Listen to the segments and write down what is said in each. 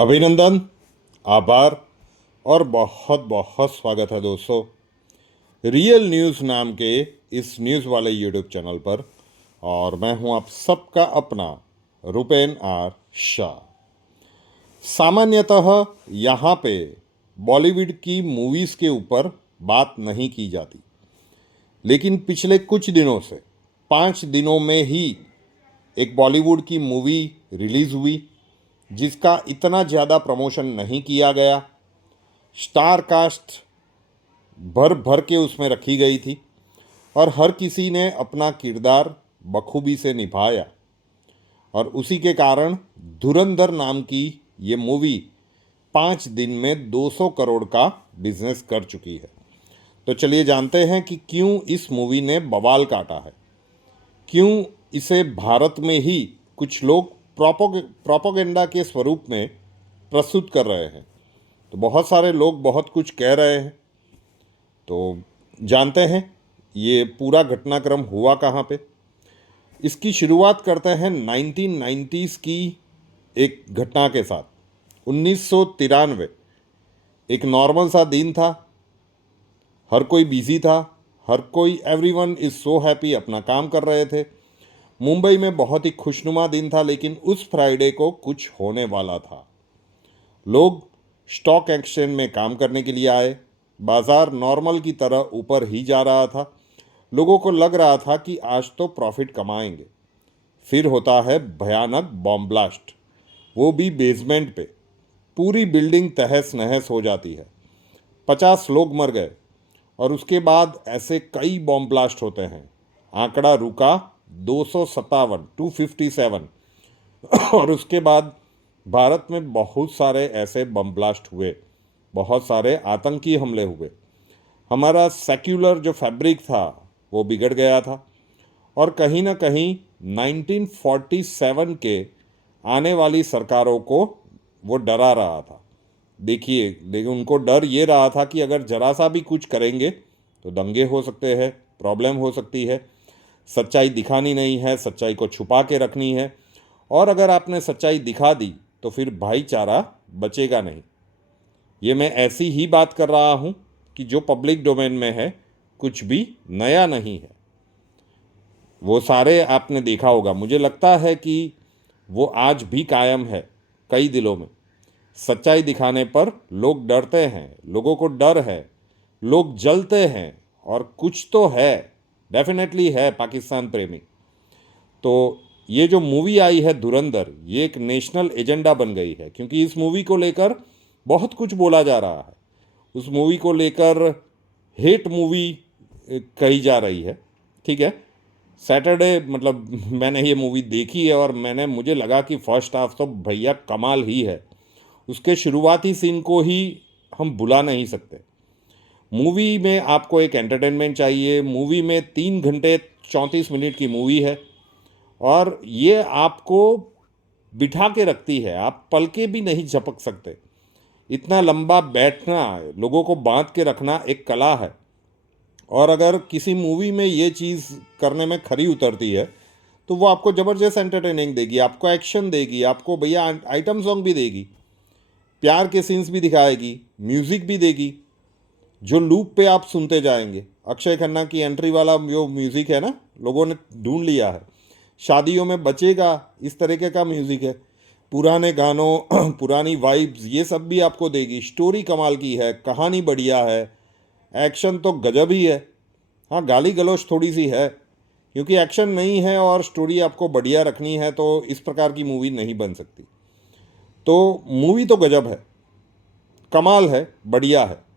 अभिनंदन, आभार और बहुत बहुत स्वागत है दोस्तों रियल न्यूज़ नाम के इस न्यूज़ वाले यूट्यूब चैनल पर। और मैं हूं आप सबका अपना रुपेन आर शाह। सामान्यतः यहाँ पे बॉलीवुड की मूवीज़ के ऊपर बात नहीं की जाती, लेकिन पिछले कुछ दिनों से 5 दिनों में ही एक बॉलीवुड की मूवी रिलीज़ हुई जिसका इतना ज़्यादा प्रमोशन नहीं किया गया। स्टार कास्ट भर भर के उसमें रखी गई थी और हर किसी ने अपना किरदार बखूबी से निभाया, और उसी के कारण धुरंधर नाम की ये मूवी 5 दिन में 200 करोड़ का बिजनेस कर चुकी है। तो चलिए जानते हैं कि क्यों इस मूवी ने बवाल काटा है, क्यों इसे भारत में ही कुछ लोग प्रोपोगेंडा के स्वरूप में प्रस्तुत कर रहे हैं। तो बहुत सारे लोग बहुत कुछ कह रहे हैं, तो जानते हैं ये पूरा घटनाक्रम हुआ कहाँ पे। इसकी शुरुआत करते हैं 1990s की एक घटना के साथ। 1993 एक नॉर्मल सा दिन था, हर कोई बिजी था, हर कोई एवरीवन इज़ सो हैप्पी अपना काम कर रहे थे। मुंबई में बहुत ही खुशनुमा दिन था, लेकिन उस फ्राइडे को कुछ होने वाला था। लोग स्टॉक एक्सचेंज में काम करने के लिए आए। बाज़ार नॉर्मल की तरह ऊपर ही जा रहा था। लोगों को लग रहा था कि आज तो प्रॉफिट कमाएंगे। फिर होता है भयानक बॉम्ब ब्लास्ट, वो भी बेसमेंट पे। पूरी बिल्डिंग तहस नहस हो जाती है। 50 लोग मर गए। और उसके बाद ऐसे कई बॉम्ब ब्लास्ट होते हैं। आंकड़ा रुका 257 और उसके बाद भारत में बहुत सारे ऐसे बम ब्लास्ट हुए, बहुत सारे आतंकी हमले हुए। हमारा सेक्युलर जो फैब्रिक था वो बिगड़ गया था, और कहीं ना कहीं 1947 के आने वाली सरकारों को वो डरा रहा था। देखिए, लेकिन उनको डर ये रहा था कि अगर जरा सा भी कुछ करेंगे तो दंगे हो सकते हैं, प्रॉब्लम हो सकती है। सच्चाई दिखानी नहीं है, सच्चाई को छुपा के रखनी है, और अगर आपने सच्चाई दिखा दी तो फिर भाईचारा बचेगा नहीं। ये मैं ऐसी ही बात कर रहा हूँ कि जो पब्लिक डोमेन में है, कुछ भी नया नहीं है। वो सारे आपने देखा होगा, मुझे लगता है कि वो आज भी कायम है कई दिलों में। सच्चाई दिखाने पर लोग डरते हैं, लोगों को डर है, लोग जलते हैं, और कुछ तो है, डेफिनेटली है पाकिस्तान प्रेमी। तो ये जो मूवी आई है धुरंधर, ये एक नेशनल एजेंडा बन गई है, क्योंकि इस मूवी को लेकर बहुत कुछ बोला जा रहा है। उस मूवी को लेकर हेट मूवी कही जा रही है। ठीक है, सैटरडे मतलब मैंने ये मूवी देखी है, और मुझे लगा कि फर्स्ट हाफ तो भैया कमाल ही है। उसके शुरुआती सीन को ही हम भुला नहीं सकते। मूवी में आपको एक एंटरटेनमेंट चाहिए। मूवी में 3 घंटे 34 मिनट की मूवी है, और ये आपको बिठा के रखती है। आप पलके भी नहीं झपक सकते। इतना लंबा बैठना, लोगों को बांध के रखना एक कला है। और अगर किसी मूवी में ये चीज़ करने में खरी उतरती है तो वो आपको ज़बरदस्त एंटरटेनिंग देगी, आपको एक्शन देगी, आपको भैया आइटम सॉन्ग भी देगी, प्यार के सीन्स भी दिखाएगी, म्यूज़िक भी देगी जो लूप पे आप सुनते जाएंगे। अक्षय खन्ना की एंट्री वाला जो म्यूज़िक है ना, लोगों ने ढूंढ लिया है। शादियों में बचेगा इस तरीके का म्यूज़िक है। पुराने गानों पुरानी वाइब्स ये सब भी आपको देगी। स्टोरी कमाल की है, कहानी बढ़िया है, एक्शन तो गजब ही है। हाँ, गाली गलौज थोड़ी सी है, क्योंकि एक्शन नहीं है और स्टोरी आपको बढ़िया रखनी है तो इस प्रकार की मूवी नहीं बन सकती। तो मूवी तो गजब है, कमाल है, बढ़िया है।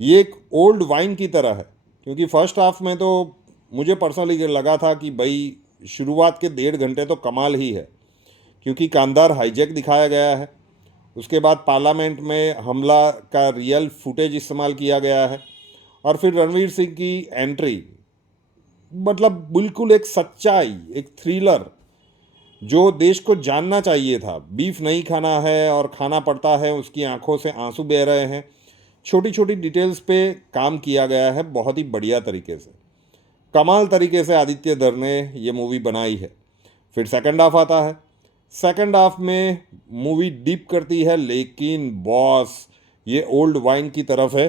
ये एक ओल्ड वाइन की तरह है, क्योंकि फर्स्ट हाफ में तो मुझे पर्सनली लगा था कि भाई शुरुआत के 1.5 घंटे तो कमाल ही है, क्योंकि कांधार हाईजैक दिखाया गया है। उसके बाद पार्लियामेंट में हमला का रियल फुटेज इस्तेमाल किया गया है, और फिर रणवीर सिंह की एंट्री, मतलब बिल्कुल एक सच्चाई, एक थ्रिलर जो देश को जानना चाहिए था। बीफ नहीं खाना है और खाना पड़ता है, उसकी आंखों से आंसू बह रहे हैं। छोटी छोटी डिटेल्स पे काम किया गया है बहुत ही बढ़िया तरीके से। कमाल तरीके से आदित्य धर ने ये मूवी बनाई है। फिर सेकंड हाफ आता है। सेकंड हाफ में मूवी डीप करती है, लेकिन बॉस ये ओल्ड वाइन की तरफ है,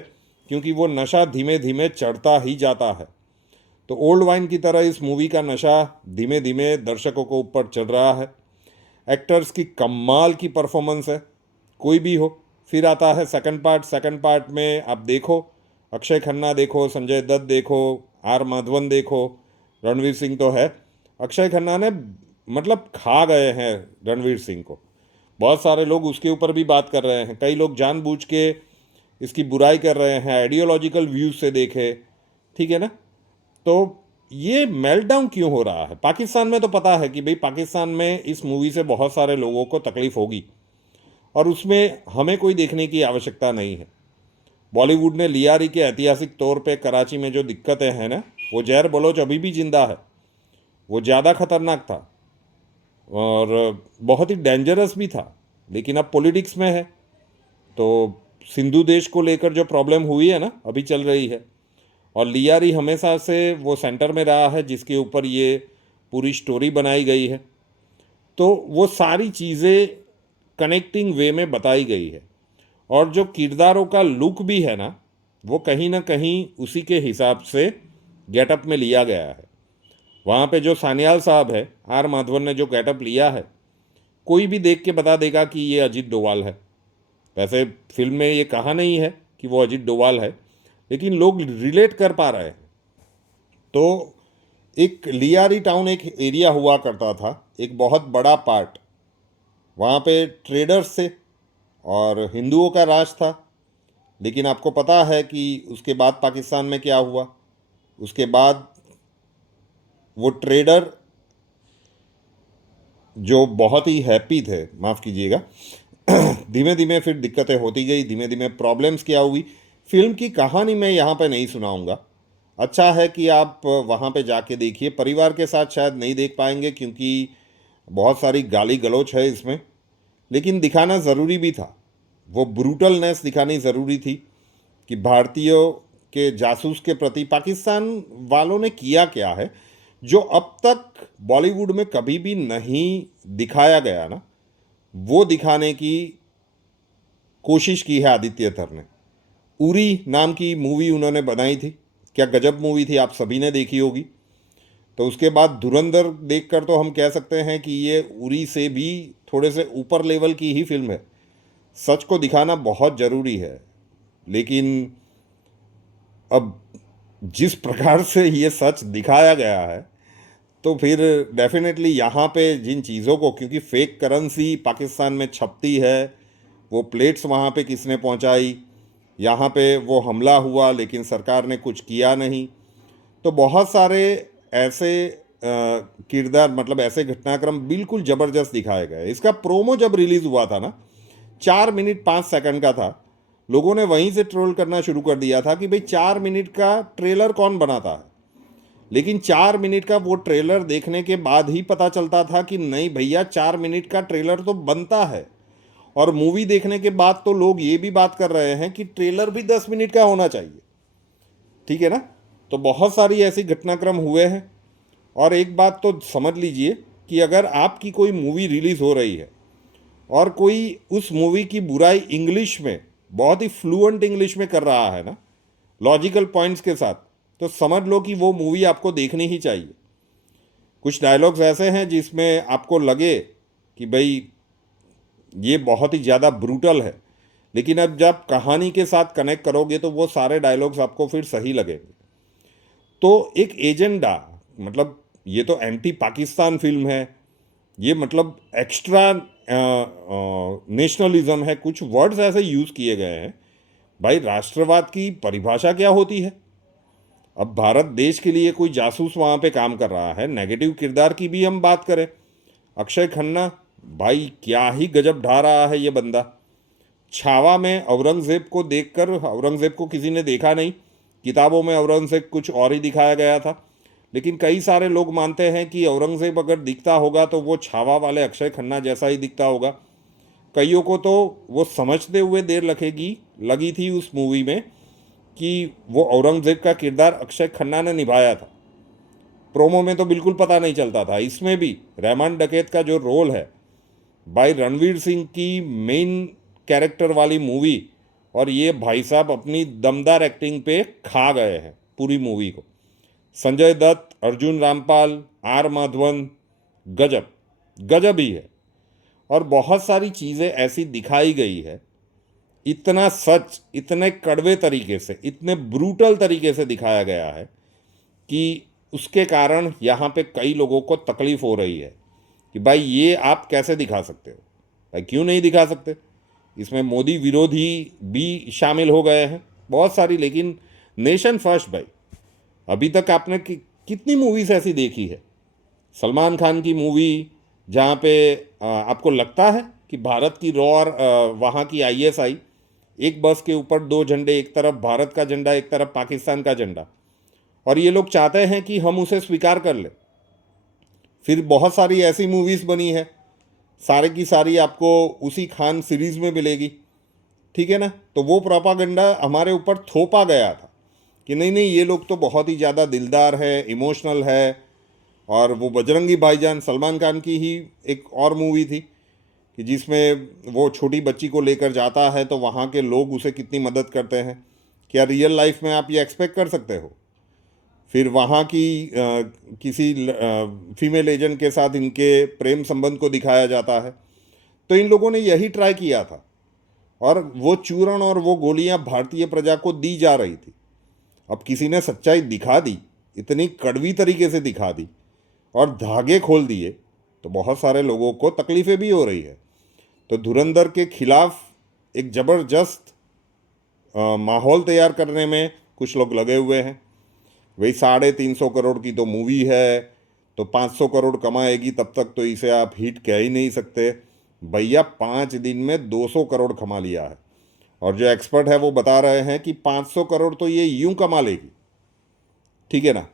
क्योंकि वो नशा धीमे धीमे चढ़ता ही जाता है। तो ओल्ड वाइन की तरह इस मूवी का नशा धीमे धीमे दर्शकों को ऊपर चढ़ रहा है। एक्टर्स की कमाल की परफॉर्मेंस है, कोई भी हो। फिर आता है सेकंड पार्ट। सेकंड पार्ट में आप देखो, अक्षय खन्ना देखो, संजय दत्त देखो, आर माधवन देखो, रणवीर सिंह तो है। अक्षय खन्ना ने मतलब खा गए हैं रणवीर सिंह को। बहुत सारे लोग उसके ऊपर भी बात कर रहे हैं, कई लोग जानबूझ के इसकी बुराई कर रहे हैं, आइडियोलॉजिकल व्यूज से देखे, ठीक है ना। तो ये मेल्टडाउन क्यों हो रहा है पाकिस्तान में? तो पता है कि भाई पाकिस्तान में इस मूवी से बहुत सारे लोगों को तकलीफ होगी, और उसमें हमें कोई देखने की आवश्यकता नहीं है। बॉलीवुड ने लियारी के ऐतिहासिक तौर पे कराची में जो दिक्कतें हैं ना, वो जहर बलोच अभी भी जिंदा है। वो ज़्यादा खतरनाक था और बहुत ही डेंजरस भी था, लेकिन अब पॉलिटिक्स में है। तो सिंधु देश को लेकर जो प्रॉब्लम हुई है ना, अभी चल रही है, और लियारी हमेशा से वो सेंटर में रहा है जिसके ऊपर ये पूरी स्टोरी बनाई गई है। तो वो सारी चीज़ें कनेक्टिंग वे में बताई गई है, और जो किरदारों का लुक भी है ना, वो कहीं ना कहीं उसी के हिसाब से गेटअप में लिया गया है। वहाँ पे जो सान्याल साहब है, आर माधवन ने जो गेटअप लिया है, कोई भी देख के बता देगा कि ये अजीत डोभाल है। वैसे फिल्म में ये कहा नहीं है कि वो अजीत डोभाल है, लेकिन लोग रिलेट कर पा रहे हैं। तो एक लियारी टाउन एक एरिया हुआ करता था, एक बहुत बड़ा पार्ट, वहाँ पे ट्रेडर्स थे और हिंदुओं का राज था। लेकिन आपको पता है कि उसके बाद पाकिस्तान में क्या हुआ? उसके बाद वो ट्रेडर जो बहुत ही हैप्पी थे, माफ़ कीजिएगा, धीमे धीमे फिर दिक्कतें होती गई, धीमे धीमे प्रॉब्लम्स क्या हुई। फिल्म की कहानी मैं यहाँ पे नहीं सुनाऊंगा। अच्छा है कि आप वहाँ पे जाके देखिए, परिवार के साथ शायद नहीं देख पाएंगे क्योंकि बहुत सारी गाली गलौच है इसमें, लेकिन दिखाना ज़रूरी भी था। वो ब्रूटलनेस दिखानी ज़रूरी थी कि भारतीयों के जासूस के प्रति पाकिस्तान वालों ने किया क्या है, जो अब तक बॉलीवुड में कभी भी नहीं दिखाया गया ना, वो दिखाने की कोशिश की है आदित्य थर ने। उरी नाम की मूवी उन्होंने बनाई थी, क्या गजब मूवी थी, आप सभी ने देखी होगी। तो उसके बाद धुरंधर देखकर तो हम कह सकते हैं कि ये उरी से भी थोड़े से ऊपर लेवल की ही फिल्म है। सच को दिखाना बहुत ज़रूरी है, लेकिन अब जिस प्रकार से ये सच दिखाया गया है, तो फिर डेफिनेटली यहाँ पे जिन चीज़ों को, क्योंकि फेक करेंसी पाकिस्तान में छपती है, वो प्लेट्स वहाँ पे किसने पहुँचाई, यहाँ पे वो हमला हुआ लेकिन सरकार ने कुछ किया नहीं। तो बहुत सारे ऐसे किरदार, मतलब ऐसे घटनाक्रम बिल्कुल ज़बरदस्त दिखाए गए। इसका प्रोमो जब रिलीज़ हुआ था ना, 4 मिनट 5 सेकंड का था, लोगों ने वहीं से ट्रोल करना शुरू कर दिया था कि भाई 4 मिनट का ट्रेलर कौन बनाता है। लेकिन 4 मिनट का वो ट्रेलर देखने के बाद ही पता चलता था कि नहीं भैया, 4 मिनट का ट्रेलर तो बनता है। और मूवी देखने के बाद तो लोग ये भी बात कर रहे हैं कि ट्रेलर भी 10 मिनट का होना चाहिए, ठीक है ना। तो बहुत सारी ऐसी घटनाक्रम हुए हैं। और एक बात तो समझ लीजिए कि अगर आपकी कोई मूवी रिलीज़ हो रही है और कोई उस मूवी की बुराई इंग्लिश में, बहुत ही फ्लुएंट इंग्लिश में कर रहा है ना, लॉजिकल पॉइंट्स के साथ, तो समझ लो कि वो मूवी आपको देखनी ही चाहिए। कुछ डायलॉग्स ऐसे हैं जिसमें आपको लगे कि भाई ये बहुत ही ज़्यादा ब्रूटल है, लेकिन अब जब कहानी के साथ कनेक्ट करोगे तो वो सारे डायलॉग्स आपको फिर सही लगेंगे। तो एक एजेंडा, मतलब ये तो एंटी पाकिस्तान फिल्म है, ये मतलब एक्स्ट्रा नेशनलिज्म है, कुछ वर्ड्स ऐसे यूज़ किए गए हैं। भाई राष्ट्रवाद की परिभाषा क्या होती है? अब भारत देश के लिए कोई जासूस वहाँ पे काम कर रहा है, नेगेटिव किरदार की भी हम बात करें, अक्षय खन्ना, भाई क्या ही गजब ढा रहा है ये बंदा। छावा में औरंगज़ेब को देखकर, औरंगज़ेब को किसी ने देखा नहीं, किताबों में औरंगज़ेब कुछ और ही दिखाया गया था, लेकिन कई सारे लोग मानते हैं कि औरंगज़ेब अगर दिखता होगा तो वो छावा वाले अक्षय खन्ना जैसा ही दिखता होगा। कईयों को तो वो समझते हुए देर लगी थी उस मूवी में कि वो औरंगज़ेब का किरदार अक्षय खन्ना ने निभाया था। प्रोमो में तो बिल्कुल पता नहीं चलता था। इसमें भी रहमान डकैत का जो रोल है, भाई रणवीर सिंह की मेन कैरेक्टर वाली मूवी, और ये भाई साहब अपनी दमदार एक्टिंग पे खा गए हैं पूरी मूवी को। संजय दत्त, अर्जुन रामपाल, आर माधवन, गजब गजब ही है। और बहुत सारी चीज़ें ऐसी दिखाई गई है, इतना सच, इतने कड़वे तरीके से, इतने ब्रूटल तरीके से दिखाया गया है कि उसके कारण यहाँ पे कई लोगों को तकलीफ हो रही है कि भाई ये आप कैसे दिखा सकते हो, भाई क्यों नहीं दिखा सकते। इसमें मोदी विरोधी भी शामिल हो गए हैं बहुत सारी, लेकिन नेशन फर्स्ट भाई। अभी तक आपने कितनी मूवीज़ ऐसी देखी है, सलमान खान की मूवी जहाँ पे आपको लगता है कि भारत की रॉ और वहाँ की आईएसआई, एक बस के ऊपर दो झंडे, एक तरफ भारत का झंडा, एक तरफ पाकिस्तान का झंडा, और ये लोग चाहते हैं कि हम उसे स्वीकार कर लें। फिर बहुत सारी ऐसी मूवीज़ बनी है, सारे की सारी आपको उसी खान सीरीज़ में मिलेगी, ठीक है ना। तो वो प्रोपागेंडा हमारे ऊपर थोपा गया था कि नहीं नहीं ये लोग तो बहुत ही ज़्यादा दिलदार है, इमोशनल है। और वो बजरंगी भाईजान सलमान खान की ही एक और मूवी थी कि जिसमें वो छोटी बच्ची को लेकर जाता है तो वहाँ के लोग उसे कितनी मदद करते हैं। क्या रियल लाइफ में आप ये एक्सपेक्ट कर सकते हो? फिर वहाँ की किसी फीमेल एजेंट के साथ इनके प्रेम संबंध को दिखाया जाता है। तो इन लोगों ने यही ट्राई किया था, और वो चूरण और वो गोलियां भारतीय प्रजा को दी जा रही थी। अब किसी ने सच्चाई दिखा दी, इतनी कड़वी तरीके से दिखा दी और धागे खोल दिए, तो बहुत सारे लोगों को तकलीफ़ें भी हो रही है। तो धुरंधर के खिलाफ एक ज़बरदस्त माहौल तैयार करने में कुछ लोग लगे हुए हैं। वही 350 करोड़ की तो मूवी है, तो 500 करोड़ कमाएगी, तब तक तो इसे आप हिट कह ही नहीं सकते। भैया 5 दिन में 200 करोड़ कमा लिया है, और जो एक्सपर्ट है वो बता रहे हैं कि 500 करोड़ तो ये यूं कमा लेगी, ठीक है ना।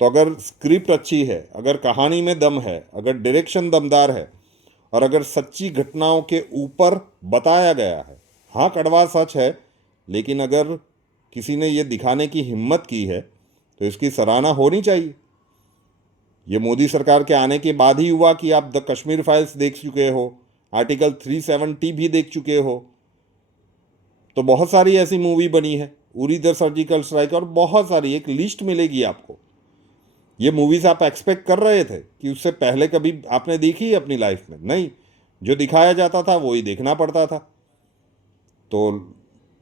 तो अगर स्क्रिप्ट अच्छी है, अगर कहानी में दम है, अगर डायरेक्शन दमदार है, और अगर सच्ची घटनाओं के ऊपर बताया गया है, हाँ कड़वा सच है, लेकिन अगर किसी ने ये दिखाने की हिम्मत की है तो इसकी सराहना होनी चाहिए। ये मोदी सरकार के आने के बाद ही हुआ कि आप द कश्मीर फाइल्स देख चुके हो, आर्टिकल 370 भी देख चुके हो। तो बहुत सारी ऐसी मूवी बनी है, उरी द सर्जिकल स्ट्राइक, और बहुत सारी, एक लिस्ट मिलेगी आपको। ये मूवीज़ आप एक्सपेक्ट कर रहे थे कि उससे पहले कभी आपने देखी है अपनी लाइफ में? नहीं, जो दिखाया जाता था वही देखना पड़ता था। तो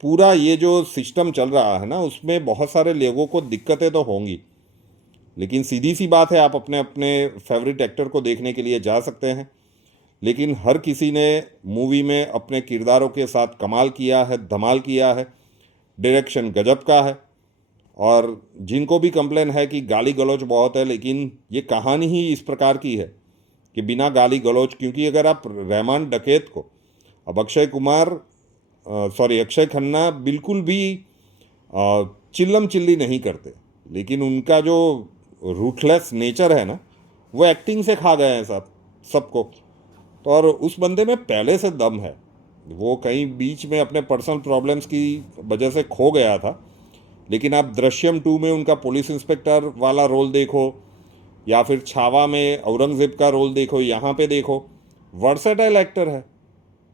पूरा ये जो सिस्टम चल रहा है ना, उसमें बहुत सारे लोगों को दिक्कतें तो होंगी, लेकिन सीधी सी बात है, आप अपने अपने फेवरेट एक्टर को देखने के लिए जा सकते हैं, लेकिन हर किसी ने मूवी में अपने किरदारों के साथ कमाल किया है, धमाल किया है, डायरेक्शन गजब का है। और जिनको भी कंप्लेन है कि गाली गलौज बहुत है, लेकिन ये कहानी ही इस प्रकार की है कि बिना गाली गलौज, क्योंकि अगर आप रहमान डकैत को, अब अक्षय खन्ना बिल्कुल भी चिल्लम चिल्ली नहीं करते, लेकिन उनका जो रूथलेस नेचर है ना, वो एक्टिंग से खा गए हैं सबको। तो और उस बंदे में पहले से दम है, वो कहीं बीच में अपने पर्सनल प्रॉब्लम्स की वजह से खो गया था, लेकिन आप दृश्यम 2 में उनका पुलिस इंस्पेक्टर वाला रोल देखो, या फिर छावा में औरंगजेब का रोल देखो, यहाँ पे देखो, वर्सेटाइल एक्टर है।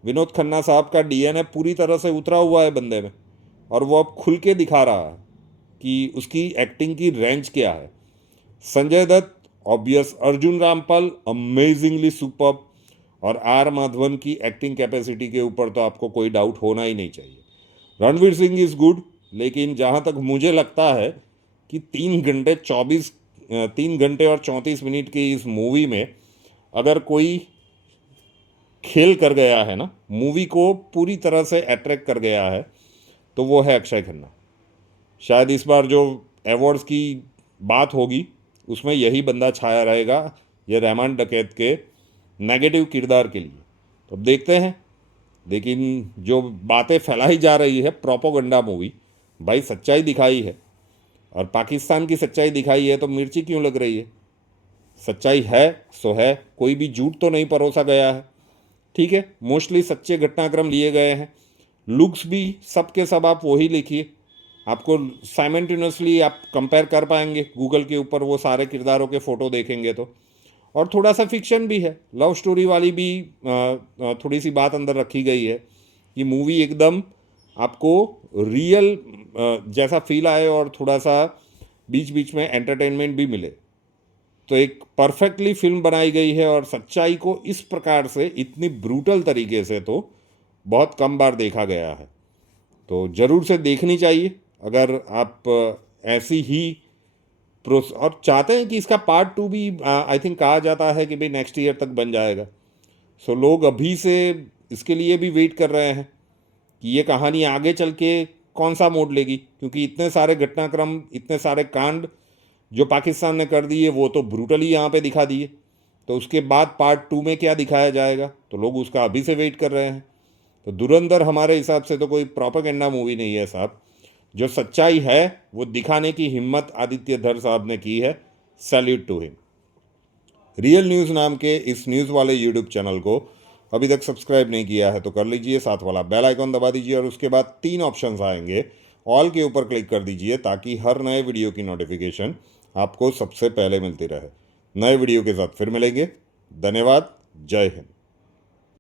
विनोद खन्ना साहब का डीएनए पूरी तरह से उतरा हुआ है बंदे में, और वो अब खुल के दिखा रहा है कि उसकी एक्टिंग की रेंज क्या है। Sanjay Dutt obviously, Arjun Rampal amazingly superb, और आर माधवन की एक्टिंग कैपेसिटी के ऊपर तो आपको कोई डाउट होना ही नहीं चाहिए। रणवीर सिंह इज़ गुड, लेकिन जहाँ तक मुझे लगता है कि 3 घंटे और 34 मिनट की इस मूवी में अगर कोई खेल कर गया है ना, मूवी को पूरी तरह से अट्रैक्ट कर गया है, तो वो है अक्षय खन्ना। शायद इस बार जो अवार्ड्स की बात होगी उसमें यही बंदा छाया रहेगा, ये रहमान डकैत के नेगेटिव किरदार के लिए। तो अब देखते हैं, लेकिन जो बातें फैलाई जा रही है, प्रोपोगंडा मूवी, भाई सच्चाई दिखाई है, और पाकिस्तान की सच्चाई दिखाई है, तो मिर्ची क्यों लग रही है? सच्चाई है सो है, कोई भी झूठ तो नहीं परोसा गया है, ठीक है। मोस्टली सच्चे घटनाक्रम लिए गए हैं, लुक्स भी सब के सब आप वही लिखिए, आपको साइमल्टेनियसली आप कंपेयर कर पाएंगे गूगल के ऊपर, वो सारे किरदारों के फ़ोटो देखेंगे तो। और थोड़ा सा फिक्शन भी है, लव स्टोरी वाली भी थोड़ी सी बात अंदर रखी गई है कि मूवी एकदम आपको रियल जैसा फील आए और थोड़ा सा बीच बीच में एंटरटेनमेंट भी मिले। तो एक परफेक्टली फिल्म बनाई गई है और सच्चाई को इस प्रकार से इतनी ब्रूटल तरीके से तो बहुत कम बार देखा गया है। तो ज़रूर से देखनी चाहिए अगर आप ऐसी ही और चाहते हैं कि इसका पार्ट 2 भी आई थिंक कहा जाता है कि भाई नेक्स्ट ईयर तक बन जाएगा। सो लोग अभी से इसके लिए भी वेट कर रहे हैं कि ये कहानी आगे चल के कौन सा मोड़ लेगी, क्योंकि इतने सारे घटनाक्रम, इतने सारे कांड जो पाकिस्तान ने कर दिए वो तो ब्रूटली यहाँ पे दिखा दिए। तो उसके बाद पार्ट 2 में क्या दिखाया जाएगा, तो लोग उसका अभी से वेट कर रहे हैं। तो धुरंधर हमारे हिसाब से तो कोई प्रोपेगेंडा मूवी नहीं है साहब, जो सच्चाई है वो दिखाने की हिम्मत आदित्य धर साहब ने की है। Salute to him. Real news नाम के इस न्यूज़ वाले यूट्यूब चैनल को अभी तक सब्सक्राइब नहीं किया है तो कर लीजिए, साथ वाला बेल आइकॉन दबा दीजिए और उसके बाद 3 ऑप्शंस आएंगे, ऑल के ऊपर क्लिक कर दीजिए ताकि हर नए वीडियो की नोटिफिकेशन आपको सबसे पहले मिलती रहे। नए वीडियो के साथ फिर मिलेंगे। धन्यवाद। जय हिंद।